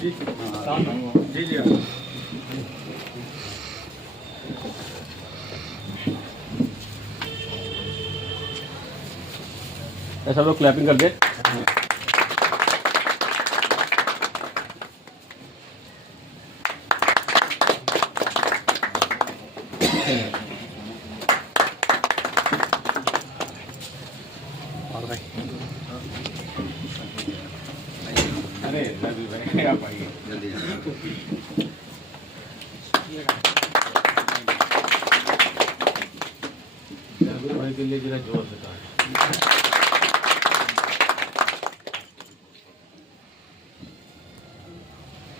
जी जी जी ऐसा लोग क्लैपिंग कर दे। अरे भाई आप आइए जल्दी भाई के लिए जरा जोर से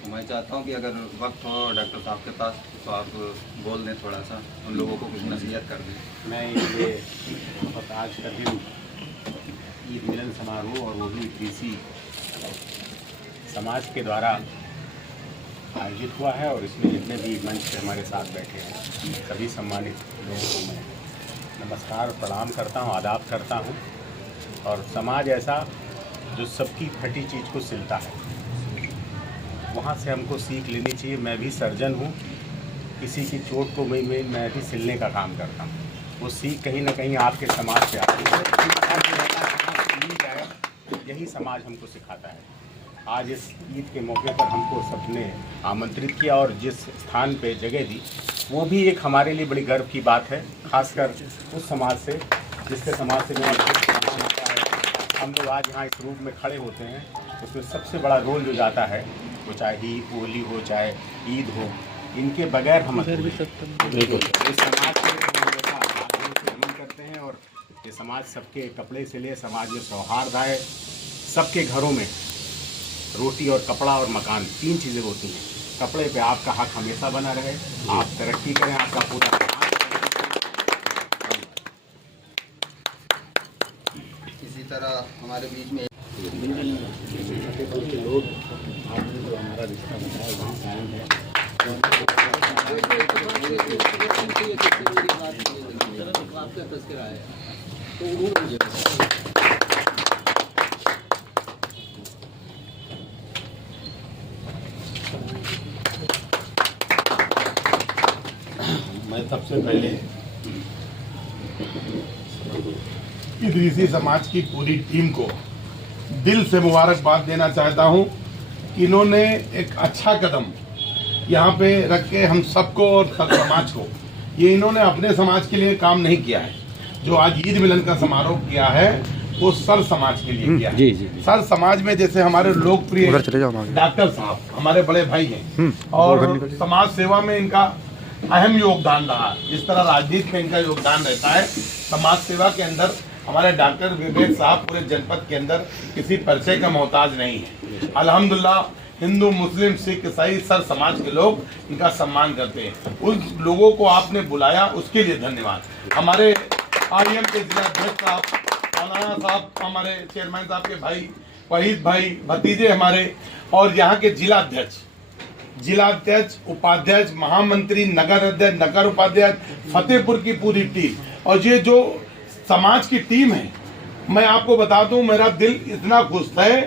मैं चाहता हूँ कि अगर वक्त हो डॉक्टर साहब के पास तो आप बोल दें, थोड़ा सा उन लोगों को कुछ नसीहत कर दें। मैं ये बहुत आज का दिन ईद मिलन समारोह और वो भी कृषि समाज के द्वारा आयोजित हुआ है और इसमें जितने भी मंच पे हमारे साथ बैठे हैं सभी सम्मानित लोगों को मैं नमस्कार प्रणाम करता हूँ, आदाब करता हूँ। और समाज ऐसा जो सबकी फटी चीज़ को सिलता है, वहाँ से हमको सीख लेनी चाहिए। मैं भी सर्जन हूँ, किसी की चोट को मैं भी सिलने का काम करता हूँ। वो सीख कहीं ना कहीं आपके समाज से आती है, यही समाज हमको सिखाता है। आज इस ईद के मौके पर हमको सबने आमंत्रित किया और जिस स्थान पे जगह दी वो भी एक हमारे लिए बड़ी गर्व की बात है, खासकर उस समाज से जिसके समाज से मेरा सामान आता है। हम लोग आज यहाँ इस रूप में खड़े होते हैं, उसमें सबसे बड़ा रोल जो जाता है वो चाहे होली हो चाहे ईद हो, इनके बगैर हम इस समाज के नमन करते हैं। और ये समाज सबके कपड़े से ले, समाज में सौहार्द आए, सबके घरों में रोटी और कपड़ा और मकान, तीन चीज़ें होती हैं। कपड़े पे आपका हक हमेशा बना रहे, आप तरक्की करें, आपका पूरा इसी तरह हमारे बीच में लोग आपने जो हमारा रिश्ता बताया वहाँ कायम है। मैं सबसे पहले इदरीसी समाज की पूरी टीम को दिल से मुबारकबाद देना चाहता हूं कि इन्होंने एक अच्छा कदम यहाँ पे रख के हम सबको और सब समाज को, ये इन्होंने अपने समाज के लिए काम नहीं किया है। जो आज ईद मिलन का समारोह किया है वो सर समाज के लिए किया है। जी। सर समाज में जैसे हमारे लोकप्रिय डॉक्टर साहब हमारे बड़े भाई हैं और समाज सेवा में इनका अहम योगदान रहा। जिस तरह राजनीति में इनका योगदान रहता है, समाज सेवा के अंदर हमारे डॉक्टर विवेक साहब पूरे जनपद के अंदर किसी परिचय का मोहताज नहीं है। अल्हम्दुलिल्लाह हिंदू मुस्लिम सिख ईसाई सर समाज के लोग इनका सम्मान करते हैं। उन लोगों को आपने बुलाया उसके लिए धन्यवाद। हमारे आईएम के जिलाध्यक्ष साहब, मौलाना साहब, हमारे चेयरमैन साहब के भाई वहीद भाई, भतीजे हमारे, और यहाँ के जिलाध्यक्ष, उपाध्यक्ष, महामंत्री, नगर अध्यक्ष, नगर उपाध्यक्ष, फतेहपुर की पूरी टीम और ये जो समाज की टीम है, मैं आपको बता दूं मेरा दिल इतना खुश है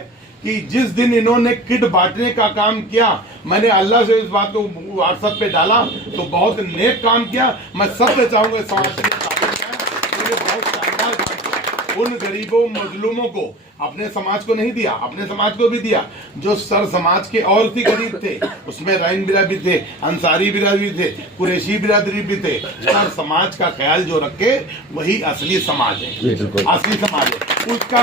कि जिस दिन इन्होंने किट बांटने का काम किया, मैंने अल्लाह से इस बात को व्हाट्सएप पे डाला तो बहुत नेक काम किया। मैं सबसे चाहूंगा समाज के लिए बहुत शानदार काम किया। उन गरीबों मजलूमों को, अपने समाज को नहीं दिया, अपने समाज को भी दिया। जो सर समाज के और भी गरीब थे उसमें रैन बिरादरी थे, अंसारी बिरादरी थे, कुरैशी बिरादरी भी थे। सर समाज का ख्याल जो रखे वही असली समाज है, असली समाज है। उसका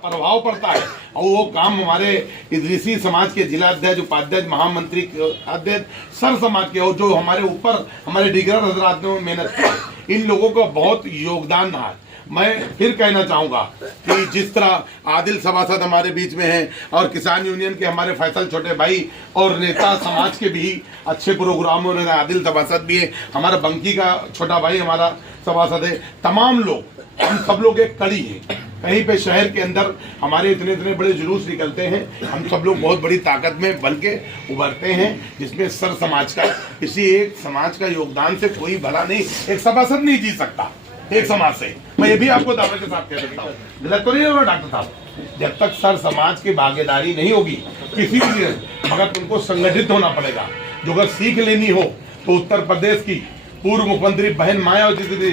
प्रभाव पड़ता है और वो काम हमारे इदरीसी समाज के जिलाध्यक्ष, उपाध्यक्ष, महामंत्री, अध्यक्ष, सर समाज के और जो हमारे ऊपर हमारे डिग्रर हजरात ने मेहनत की, इन लोगों का बहुत योगदान रहा। मैं फिर कहना चाहूंगा कि जिस तरह आदिल सभासद हमारे बीच में हैं और किसान यूनियन के हमारे फैसल छोटे भाई और नेता समाज के भी अच्छे प्रोग्रामों में आदिल सभासद भी है, हमारा बंकी का छोटा भाई हमारा सभासद है, तमाम लोग हम सब लोग एक कड़ी हैं। कहीं पे शहर के अंदर हमारे इतने इतने बड़े जुलूस निकलते हैं, हम सब लोग बहुत बड़ी ताकत में बन के उभरते हैं, जिसमें सर समाज का, किसी एक समाज का योगदान से कोई भला नहीं, एक सभासद नहीं जी सकता एक समाज से। मैं ये भी आपको दावे के साथ कह सकता हूँ, गलत तो नहीं होगा डॉक्टर साहब? जब तक सर समाज की भागीदारी नहीं होगी किसी भी, मगर तुमको संगठित होना पड़ेगा। जो अगर सीख लेनी हो तो उत्तर प्रदेश की पूर्व मुख्यमंत्री बहन मायावती जी,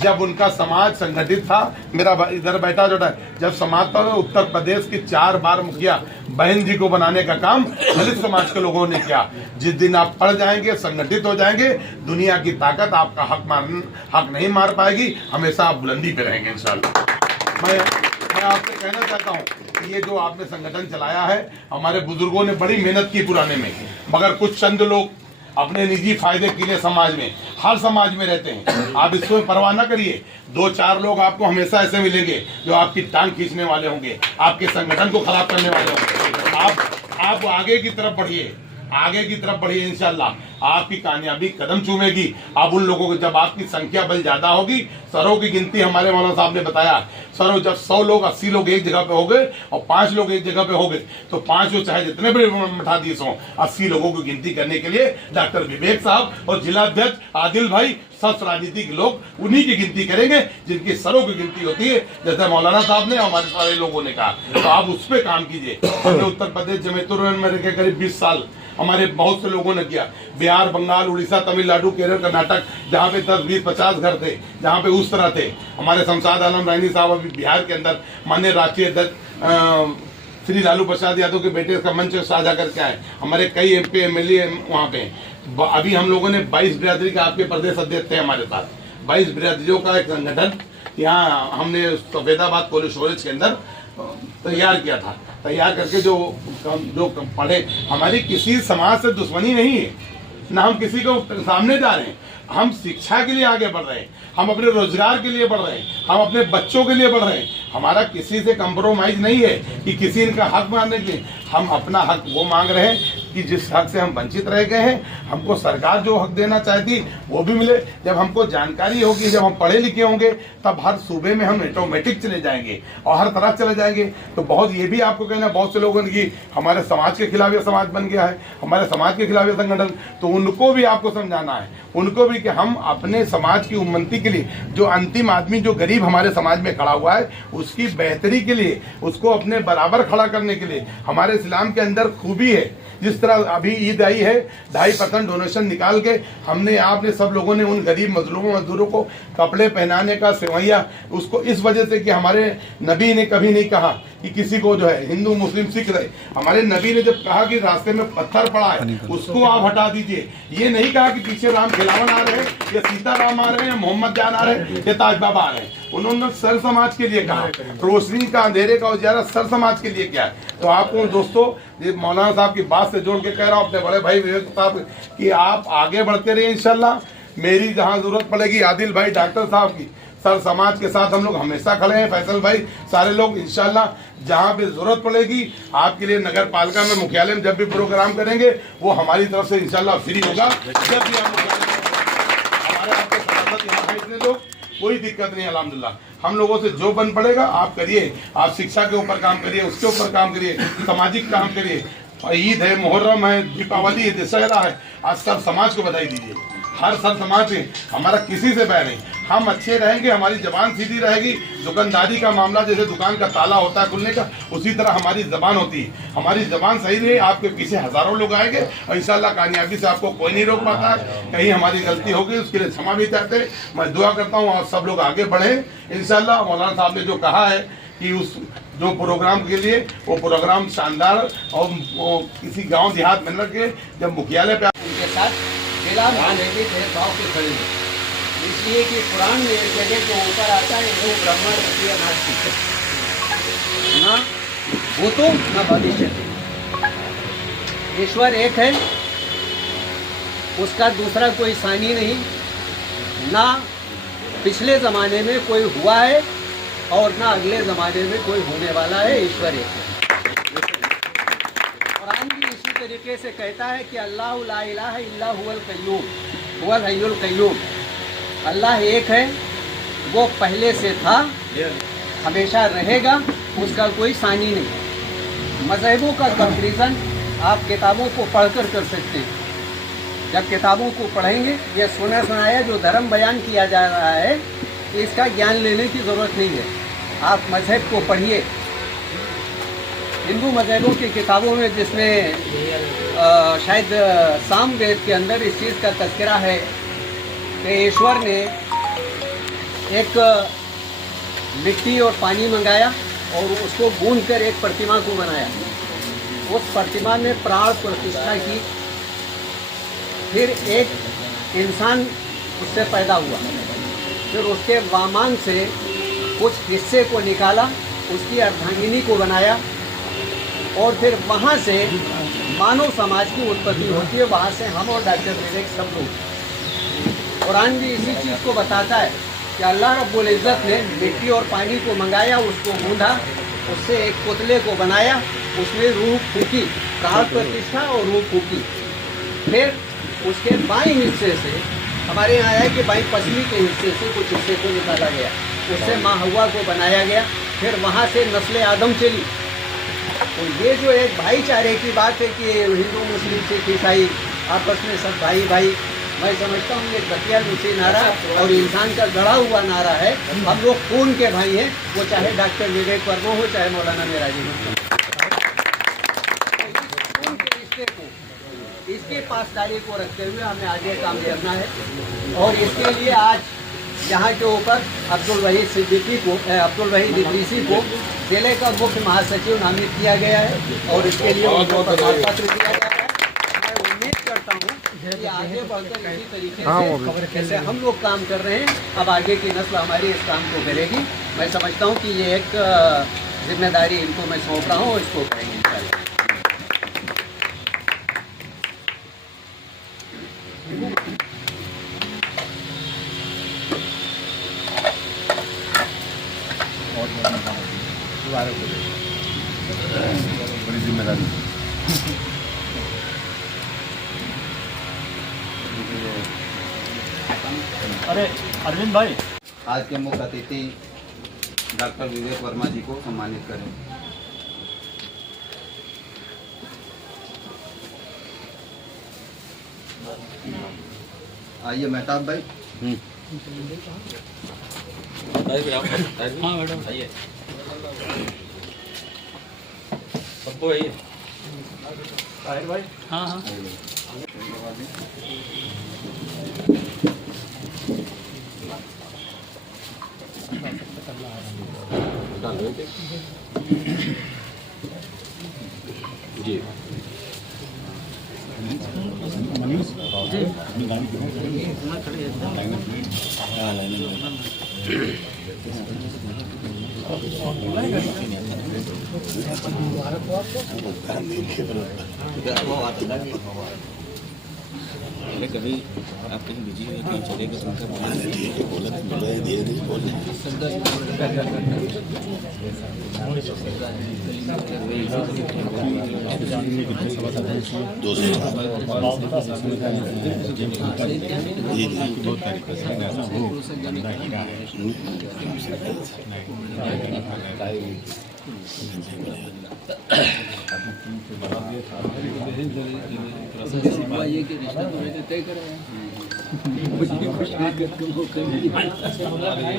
जब उनका समाज संगठित था, मेरा इधर बैठा जो है, जब समाज था उत्तर प्रदेश की 4 बार मुखिया बहन जी को बनाने का काम दलित समाज के लोगों ने किया। जिस दिन आप पढ़ जाएंगे, संगठित हो जाएंगे, दुनिया की ताकत आपका हक नहीं मार पाएगी, हमेशा आप बुलंदी पे रहेंगे इंशाल्लाह। मैं आपसे कहना चाहता हूँ कि ये जो आपने संगठन चलाया है, हमारे बुजुर्गों ने बड़ी मेहनत की पुराने में, मगर कुछ चंद लोग अपने निजी फायदे के लिए समाज में, हर समाज में रहते हैं। आप इसमें परवाह ना करिए। 2-4 लोग आपको हमेशा ऐसे मिलेंगे जो आपकी टांग खींचने वाले होंगे, आपके संगठन को खराब करने वाले होंगे। आप आगे की तरफ बढ़िए, आगे की तरफ बढ़िए, इंशाल्लाह आपकी कामयाबी कदम चूमेगी। अब उन लोगों को, जब आपकी संख्या बल ज्यादा होगी, सरों की गिनती हमारे मौलाना साहब ने बताया, सरों जब 100 लोग 80 लोग एक जगह पे हो गए और 5 लोग एक जगह पे हो गए, तो 5 लोग चाहे जितने बड़े मठाधीश हों, 80 लोगों की गिनती करने के लिए डॉक्टर विवेक साहब और जिला अध्यक्ष आदिल भाई, सब राजनीतिक लोग उन्हीं की गिनती करेंगे जिनकी सरों की गिनती होती है, जैसे मौलाना साहब ने, हमारे सारे लोगों ने कहा। तो आप उस पर काम कीजिए। उत्तर प्रदेश जमयतुर में रह के करीब 20 साल हमारे बहुत से लोगों ने किया। बिहार, बंगाल, उड़ीसा, तमिलनाडु, केरल, कर्नाटक, जहाँ पे 10, 20, 50 घर थे, जहाँ पे उस तरह थे। हमारे शमशाद आलम रैनी साहब अभी बिहार के अंदर माननीय राष्ट्रीय अध्यक्ष श्री लालू प्रसाद यादव के बेटे का मंच साझा करके आए। हमारे कई MP MLA वहाँ पे। अभी हम लोगों ने 22 बिरादरी का, आपके प्रदेश अध्यक्ष थे हमारे साथ, 22 बिरादरियों का एक संगठन यहाँ हमने सफेदाबाद कोल्ड स्टोरेज के अंदर तैयार किया था। तैयार करके जो पढ़े, हमारी किसी समाज से दुश्मनी नहीं है, ना हम किसी को सामने जा रहे हैं। हम शिक्षा के लिए आगे बढ़ रहे हैं, हम अपने रोजगार के लिए बढ़ रहे हैं, हम अपने बच्चों के लिए बढ़ रहे हैं। हमारा किसी से कंप्रोमाइज नहीं है कि किसी का हक मांगने के लिए। हम अपना हक वो मांग रहे हैं कि जिस हक से हम वंचित रह गए हैं, हमको सरकार जो हक देना चाहती वो भी मिले। जब हमको जानकारी होगी, जब हम पढ़े लिखे होंगे, तब हर सूबे में हम ऑटोमेटिक चले जाएंगे और हर तरह चले जाएंगे। तो बहुत ये भी आपको कहना, बहुत से लोगों ने कि हमारे समाज के खिलाफ ये समाज बन गया है, हमारे समाज के खिलाफ ये संगठन, तो उनको भी आपको समझाना है, उनको भी कि हम अपने समाज की उन्नति के लिए, जो अंतिम आदमी, जो गरीब हमारे समाज में खड़ा हुआ है, उसकी बेहतरी के लिए, उसको अपने बराबर खड़ा करने के लिए हमारे इस्लाम के अंदर खूबी है। जिस तरह अभी ईद आई है, 2.5% डोनेशन निकाल के हमने, आपने सब लोगों ने उन गरीब मजदूरों को कपड़े पहनाने का सेवैया, उसको इस वजह से कि हमारे नबी ने कभी नहीं कहा कि किसी को जो है हिंदू मुस्लिम सिख रहे, हमारे नबी ने जब कहा कि रास्ते में पत्थर पड़ा है उसको आप हटा दीजिए। ये नहीं कहा कि पीछे राम खिलावन आ रहे हैं या सीताराम आ रहे हैं या मोहम्मद जान आ रहे हैं या ताज बाबा आ रहे हैं। उन्होंने सर समाज के लिए कहा, रोशनी का अंधेरे का उजाला सर समाज के लिए क्या है। तो आपको दोस्तों, ये मौलाना साहब की बात से जोड़ के कह रहा हूँ, अपने बड़े भाई विवेक साहब, कि आप आगे बढ़ते रहिए इंशाल्लाह। मेरी जहाँ जरूरत पड़ेगी, आदिल भाई, डॉक्टर साहब की, सर समाज के साथ हम लोग हमेशा खड़े हैं, फैसल भाई, सारे लोग इंशाल्लाह। जहाँ भी जरूरत पड़ेगी आपके लिए, नगर पालिका में, मुख्यालय में जब भी प्रोग्राम करेंगे, वो हमारी तरफ से इंशाल्लाह फ्री होगा। जब भी हम हमारे आपके सभापति यहाँ हैं इतने लोग, कोई दिक्कत नहीं, अल्हम्दुलिल्लाह। हम लोगों से जो बन पड़ेगा आप करिए। आप शिक्षा के ऊपर काम करिए, उसके ऊपर काम करिए, सामाजिक काम करिए। ईद है, मुहर्रम है, दीपावली है, दशहरा है, आज सब समाज को बधाई दीजिए। हर सब समाज है, हमारा किसी से बैर नहीं। हम अच्छे रहेंगे, हमारी जबान सीधी रहेगी। दुकानदारी का मामला, जैसे दुकान का ताला होता है खुलने का, उसी तरह हमारी जबान होती है। हमारी जबान सही रहे, आपके पीछे हजारों लोग आएंगे और इंशाल्लाह कामयाबी से आपको कोई नहीं रोक पाता है। कहीं हमारी गलती होगी उसके लिए क्षमा भी चाहते हैं। मैं दुआ करता हूँ और सब लोग आगे बढ़े इंशाल्लाह। मौलाना साहब ने जो कहा है कि उस जो प्रोग्राम के लिए, वो प्रोग्राम शानदार, और वो किसी गांव देहात में लगे, जब मुख्यालय पे उनके साथ खिलाफ भेदभाव के खड़े हैं। इसलिए कि कुरान में एक जगह के ऊपर आता है, वो ब्राह्मण नास्तिक, ना भूतो न भविष्य। ईश्वर एक है, उसका दूसरा कोई सानी नहीं, ना पिछले ज़माने में कोई हुआ है और ना अगले ज़माने में कोई होने वाला है। ईश्वर एक है। कुरान भी इसी तरीके से कहता है कि अल्लाह ला इलाहा इल्ला हुवल क़य्यूम हुवल हय्युल क़य्यूम। अल्लाह एक है, वो पहले से था, हमेशा रहेगा, उसका कोई सानी नहीं। मज़हबों का कंपैरिजन आप किताबों को पढ़कर कर सकते हैं। जब किताबों को पढ़ेंगे, यह सुना सुनाया जो धर्म बयान किया जा रहा है, इसका ज्ञान लेने की ज़रूरत नहीं है। आप मज़हब को पढ़िए, हिंदू मज़हबों की किताबों में, जिसमें शायद सामवेद के अंदर इस चीज़ का तज़किरा है कि ईश्वर ने एक मिट्टी और पानी मंगाया और उसको गूंथ कर एक प्रतिमा को बनाया। उस प्रतिमा में प्राण प्रतिष्ठा की, फिर एक इंसान उससे पैदा हुआ, फिर उसके वामान से कुछ हिस्से को निकाला, उसकी अर्धांगिनी को बनाया और फिर वहाँ से मानव समाज की उत्पत्ति होती है। वहाँ से हम और डॉक्टर विवेक सब लोग। कुरान भी इसी चीज़ को बताता है कि अल्लाह रब्बुल इज़्ज़त ने मिट्टी और पानी को मंगाया, उसको गूंधा, उससे एक पुतले को बनाया, उसमें रूह फूकी, प्राण प्रतिष्ठा और रूह फूकी। फिर उसके बाएं हिस्से से, हमारे यहाँ है कि बाएं पसली के हिस्से से कुछ हिस्से को निकाला गया, उससे माँ हव्वा को बनाया गया। फिर वहाँ से नस्ल आदम चली। तो ये जो एक भाईचारे की बात है कि हिंदू मुस्लिम सिख ईसाई आपस में सब भाई भाई, मैं समझता हूँ ये गतिया लूसी नारा और इंसान का गढ़ा हुआ नारा है। हम लोग खून के भाई हैं, वो चाहे डॉक्टर विवेक वर्मा हो, चाहे मौलाना मेराजी हो। खून के रिश्ते को, इसके पासदारी को रखते हुए हमें आगे काम करना है। और इसके लिए आज यहाँ के ऊपर अब्दुल वहीद सिद्दीकी को, अब्दुल वहीद इदरीसी को जिले का मुख्य महासचिव नामित किया गया है और इसके लिए उनको प्रमाण पत्र दिया जा रहा है। मैं उम्मीद करता हूँ कि आगे बढ़कर इसी तरीके से जैसे हम लोग काम कर रहे हैं, अब आगे की नस्ल हमारी इस काम को करेगी। मैं समझता हूँ कि ये एक जिम्मेदारी इनको मैं सौंप रहा हूँ, इसको करेंगे इंशाल्लाह। बड़ी जिम्मेदारी। अरे अरविंद भाई, आज के मुख्य अतिथि डॉक्टर विवेक वर्मा जी को सम्मानित करें। आइए मेहताब भाई। हाँ मैडम आइए। पप्पू आइए। ताहिर भाई। हाँ हाँ। जी कभी आप कहीं बिजी हो, कहीं चले गए तो उनका बोला ठीक है, बोला तो बोला है, धीरे धीरे बोल ये कि रिश्ता तो मैंने तय कराया। मुझे खुश करके तुमको कहीं हमारे सफर हो जाते हैं।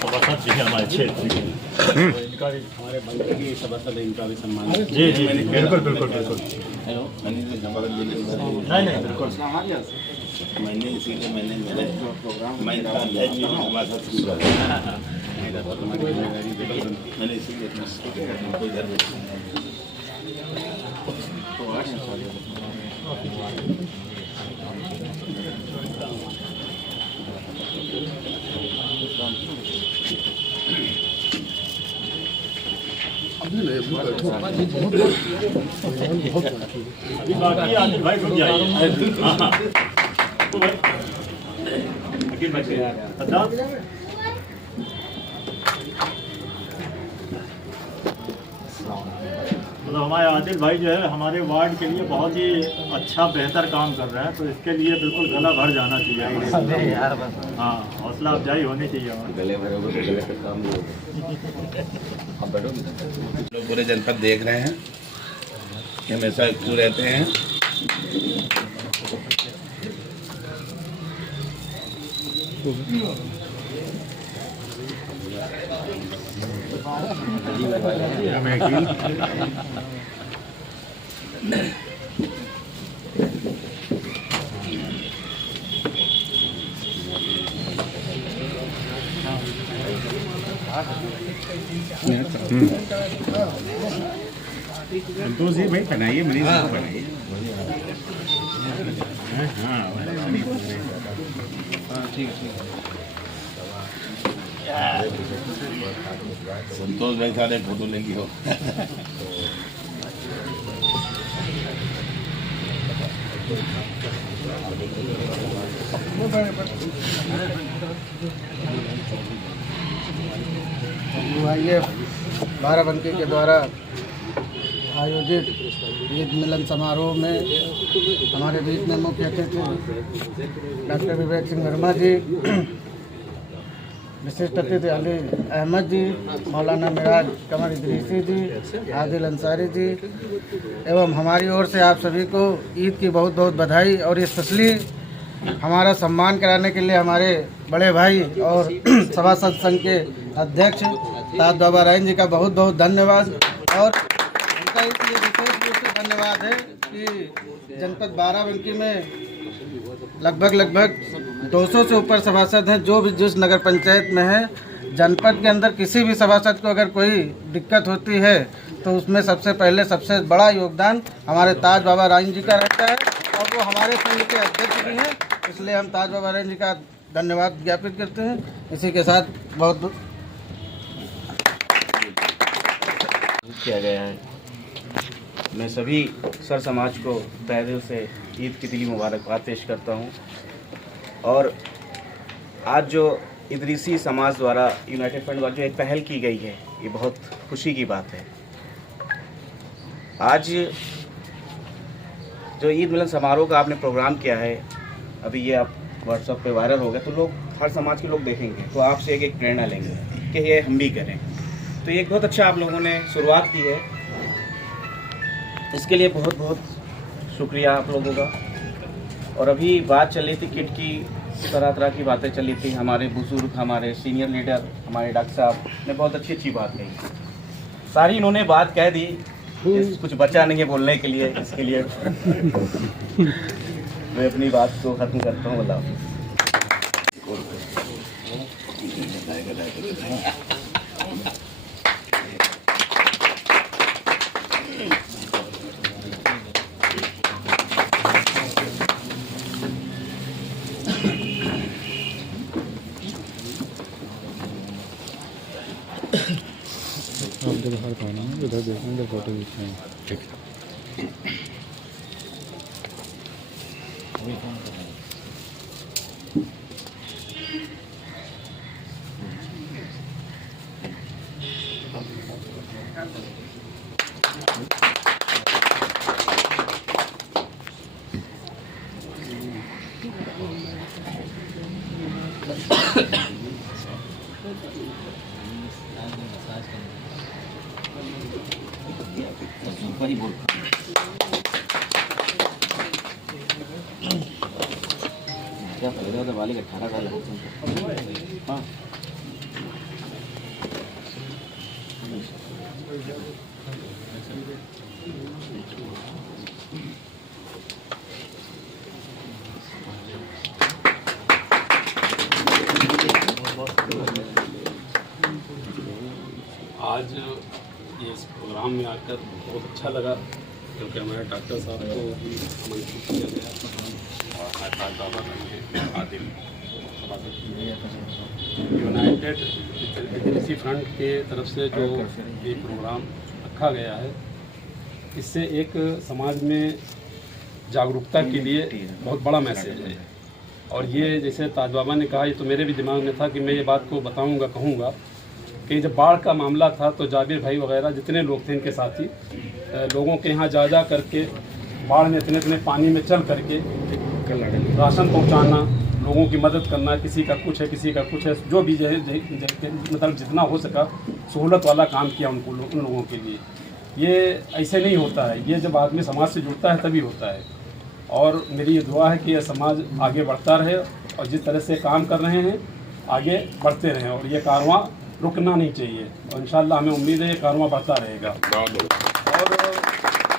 सभासद जी हमारे क्षेत्र के, इनका भी हमारे बंदे की सभासद है, इनका भी सम्मान। जी जी बिल्कुल बिल्कुल बिल्कुल। नहीं बिल्कुल। मैंने इसीलिए मैंने मेरे मैं इनका अंदाज में हमारे साथ शुरू मैंने इसीलिए उनको इधर अभी बाकी आदिल भाई रुक जाइए। हाँ हाँ अकील भाई सद्दाम। मतलब हमारे आदिल भाई जो है हमारे वार्ड के लिए बहुत ही अच्छा बेहतर काम कर रहे हैं, तो इसके लिए बिल्कुल गला भर जाना चाहिए। हाँ हौसला अफजाई होनी चाहिए। लोग पूरे जनपद देख रहे हैं कि हमेशा एक्टिव रहते हैं संतोष जी भाई बनाइए, मरीज को बनाइए। संतोष भाई सारे फोटो लेगी हो। ये बाराबंकी के द्वारा आयोजित ईद मिलन समारोह में हमारे बीच में मुख्य अतिथि डॉक्टर विवेक सिंह वर्मा जी, विशिष्ट अतिथि अली अहमद जी, मौलाना मिराज कमर इदरीसी जी, आदिल अंसारी जी एवं हमारी ओर से आप सभी को ईद की बहुत बहुत बधाई। और स्पेशली हमारा सम्मान कराने के लिए हमारे बड़े भाई और सभासद संघ के अध्यक्ष ताज बाबा राइन जी का बहुत बहुत धन्यवाद। और उनका इसलिए विशेष रूप से धन्यवाद है कि जनपद बाराबंकी में लगभग 200 से ऊपर सभासद हैं, जो भी जिस नगर पंचायत में है। जनपद के अंदर किसी भी सभासद को अगर कोई दिक्कत होती है तो उसमें सबसे पहले सबसे बड़ा योगदान हमारे ताज बाबा राइन जी का रहता है और वो हमारे संघ के अध्यक्ष भी हैं, इसलिए हम ताज बाबा राइन जी का धन्यवाद ज्ञापित करते हैं। इसी के साथ बहुत किया गया है। मैं सभी सर समाज को तहे दिल से ईद की दिली मुबारकबाद पेश करता हूं। और आज जो इदरीसी समाज द्वारा यूनाइटेड फ्रंट द्वारा जो एक पहल की गई है, ये बहुत खुशी की बात है। आज जो ईद मिलन समारोह का आपने प्रोग्राम किया है, अभी ये आप व्हाट्सएप पे वायरल हो गया, तो लोग हर समाज के लोग देखेंगे तो आपसे एक प्रेरणा लेंगे कि ये हम भी करें। तो ये बहुत अच्छा आप लोगों ने शुरुआत की है, इसके लिए बहुत बहुत शुक्रिया आप लोगों का। और अभी बात चल रही थी किट की, तरह तरह की बातें चल रही थी। हमारे बुजुर्ग, हमारे सीनियर लीडर, हमारे डॉक्टर साहब ने बहुत अच्छी अच्छी बात कही। सारी इन्होंने बात कह दी, कुछ बचा नहीं है बोलने के लिए, इसके लिए मैं अपनी बात को ख़त्म करता हूँ। अल्लाह हाफ़िज़। बाहर खाना है, इधर देखेंगे फोटो खींचेंगे। ठीक क्या फायदा होता वाले का 18 साल हाँ आज ये इस प्रोग्राम में आकर बहुत अच्छा लगा, क्योंकि हमारे डॉक्टर साहब को भी आमंत्रित किया गया और ताज बाबा के आदिल यूनाइटेड इदरीसी फ्रंट के तरफ से जो ये प्रोग्राम रखा गया है, इससे एक समाज में जागरूकता के लिए बहुत बड़ा मैसेज है। और ये जैसे ताज बाबा ने कहा, ये तो मेरे भी दिमाग में था कि मैं ये बात को बताऊंगा, कहूँगा कि जब बाढ़ का मामला था तो जाबिर भाई वगैरह जितने लोग थे इनके साथी लोगों के यहाँ जा करके बाढ़ में इतने पानी में चल करके राशन पहुँचाना, लोगों की मदद करना, किसी का कुछ है किसी का कुछ है, जो भी मतलब जितना हो सका सहूलत वाला काम किया उन लोगों के लिए। ये ऐसे नहीं होता है, ये जब आदमी समाज से जुड़ता है तभी होता है। और मेरी ये दुआ है कि यह समाज आगे बढ़ता रहे और जिस तरह से काम कर रहे हैं आगे बढ़ते रहें और ये कारवां रुकना नहीं चाहिए और इंशाअल्लाह हमें उम्मीद है ये कारवां बढ़ता रहेगा। और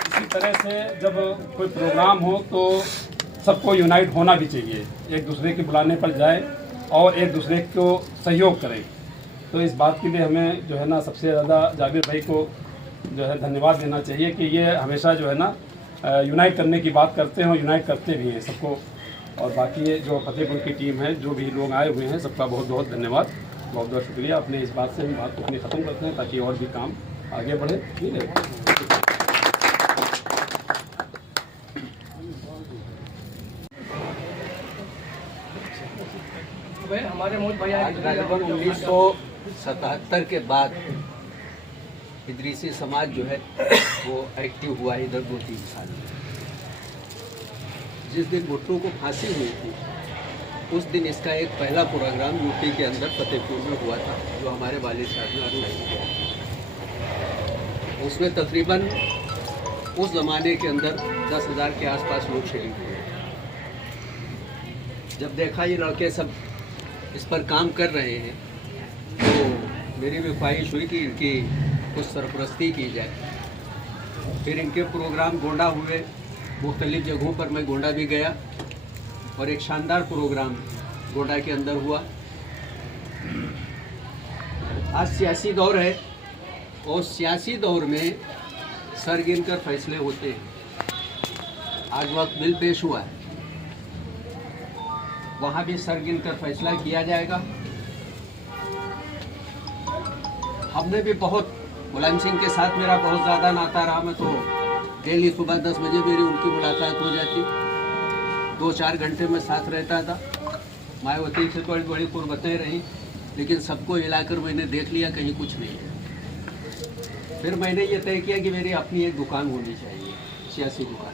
इसी तरह से जब कोई प्रोग्राम हो तो सबको यूनाइट होना भी चाहिए, एक दूसरे के बुलाने पर जाए और एक दूसरे को सहयोग करें। तो इस बात के लिए हमें जो है ना सबसे ज़्यादा जाबिर भाई को जो है धन्यवाद देना चाहिए कि ये हमेशा जो है ना यूनाइट करने की बात करते हैं और यूनाइट करते भी हैं सबको। और बाकी ये जो फतेहपुर की टीम है, जो भी लोग आए हुए हैं, सबका बहुत बहुत धन्यवाद, बहुत बहुत शुक्रिया। अपने इस बात से हम बात को अपनी ख़त्म करते हैं ताकि और भी काम आगे बढ़े। ठीक है, हमारे मोहम्मद भैया 1977 के बाद इदरीसी समाज जो है वो एक्टिव हुआ है इधर 2-3 साल में। जिस दिन भुट्टो को फांसी हुई थी उस दिन इसका एक पहला प्रोग्राम यूपी के अंदर फतेहपुर में हुआ था, जो हमारे वालिद साहब ने ऑर्गेनाइज किया था। उसमें तकरीबन उस ज़माने के अंदर 10,000 के आसपास लोग शरीक हुए। जब देखा ये लड़के सब इस पर काम कर रहे हैं तो मेरी भी ख्वाहिश हुई कि इनकी कुछ सरपरस्ती की जाए। फिर इनके प्रोग्राम गोंडा हुए, मुख्तलिफ जगहों पर मैं गोंडा भी गया और एक शानदार प्रोग्राम गोंडा के अंदर हुआ। आज सियासी दौर है और सियासी दौर में सर गिनकर फैसले होते हैं। आज वक्त बिल पेश हुआ है, वहाँ भी सर गिनकर फैसला किया जाएगा। हमने भी बहुत, मुलायम सिंह के साथ मेरा बहुत ज़्यादा नाता रहा। मैं तो डेली सुबह 10 बजे मेरी उनकी मुलाकात हो जाती, 2-4 घंटे में साथ रहता था। मायावती से थोड़ी बड़ी कुर्बतें रहीं, लेकिन सबको हिलाकर मैंने देख लिया कहीं कुछ नहीं है। फिर मैंने ये तय किया कि मेरी अपनी एक दुकान होनी चाहिए, सियासी दुकान।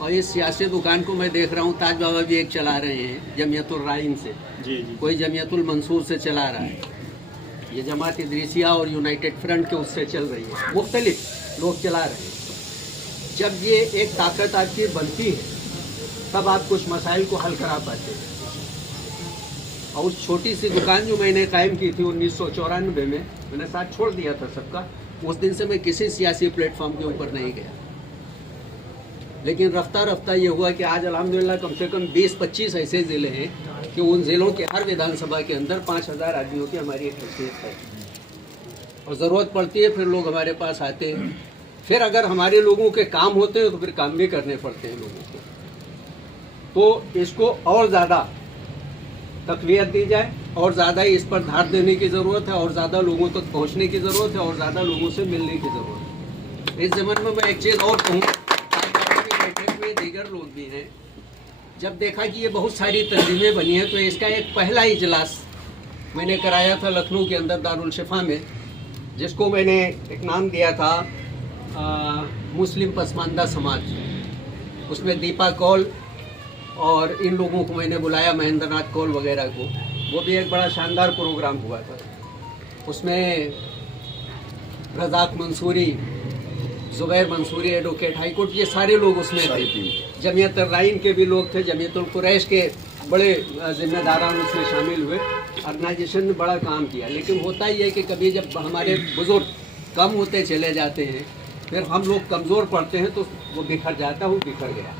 और इस सियासी दुकान को मैं देख रहा हूँ ताज बाबा भी एक चला रहे हैं जमियतुल राइन से, कोई जमियतुल मंसूर से चला रहा है, ये जमात इदरीसिया और यूनाइटेड फ्रंट के उससे चल रही है, मुख्तलिफ लोग चला रहे हैं। जब ये एक ताकत आपकी बनती है तब आप कुछ मसाइल को हल करा पाते हैं। और उस छोटी सी दुकान जो मैंने कायम की थी 1994 में, मैंने साथ छोड़ दिया था सबका। उस दिन से मैं किसी सियासी प्लेटफॉर्म के ऊपर नहीं गया, लेकिन रफ्ता रफ्ता ये हुआ कि आज अल्हम्दुलिल्लाह कम से कम 20-25 ऐसे ज़िले हैं कि उन ज़िलों के हर विधानसभा के अंदर 5,000 आदमियों की हमारी एक हैसियत है। और ज़रूरत पड़ती है फिर लोग हमारे पास आते हैं। फिर अगर हमारे लोगों के काम होते हैं तो फिर काम भी करने पड़ते हैं लोगों को। तो इसको और ज़्यादा तक़वियत दी जाए, और ज़्यादा इस पर धार देने की ज़रूरत है, और ज़्यादा लोगों तक पहुँचने की ज़रूरत है, और ज़्यादा लोगों से मिलने की ज़रूरत है। इस ज़माने में मैं एक चीज़ और कहूँ, बैठक में दीगर लोग भी हैं, जब देखा कि ये बहुत सारी तंजीमें बनी हैं तो इसका एक पहला इजलास मैंने कराया था लखनऊ के अंदर दारुल शिफा में, जिसको मैंने एक नाम दिया था मुस्लिम पसमानदा समाज। उसमें दीपा कौल और इन लोगों को मैंने बुलाया, महेंद्र नाथ कौल वगैरह को। वो भी एक बड़ा शानदार प्रोग्राम हुआ था। उसमें रज़ाक मंसूरी, ज़ुबैर मंसूरी एडवोकेट हाईकोर्ट, ये सारे लोग उसमें थे। जमियत राइन के भी लोग थे, जमियतुल कुरैश के बड़े जिम्मेदारान उसमें शामिल हुए। ऑर्गेनाइजेशन ने बड़ा काम किया। लेकिन होता ही है कि कभी जब हमारे बुजुर्ग कम होते चले जाते हैं, फिर हम लोग कमज़ोर पड़ते हैं, तो वो बिखर जाता है, वो बिखर गया।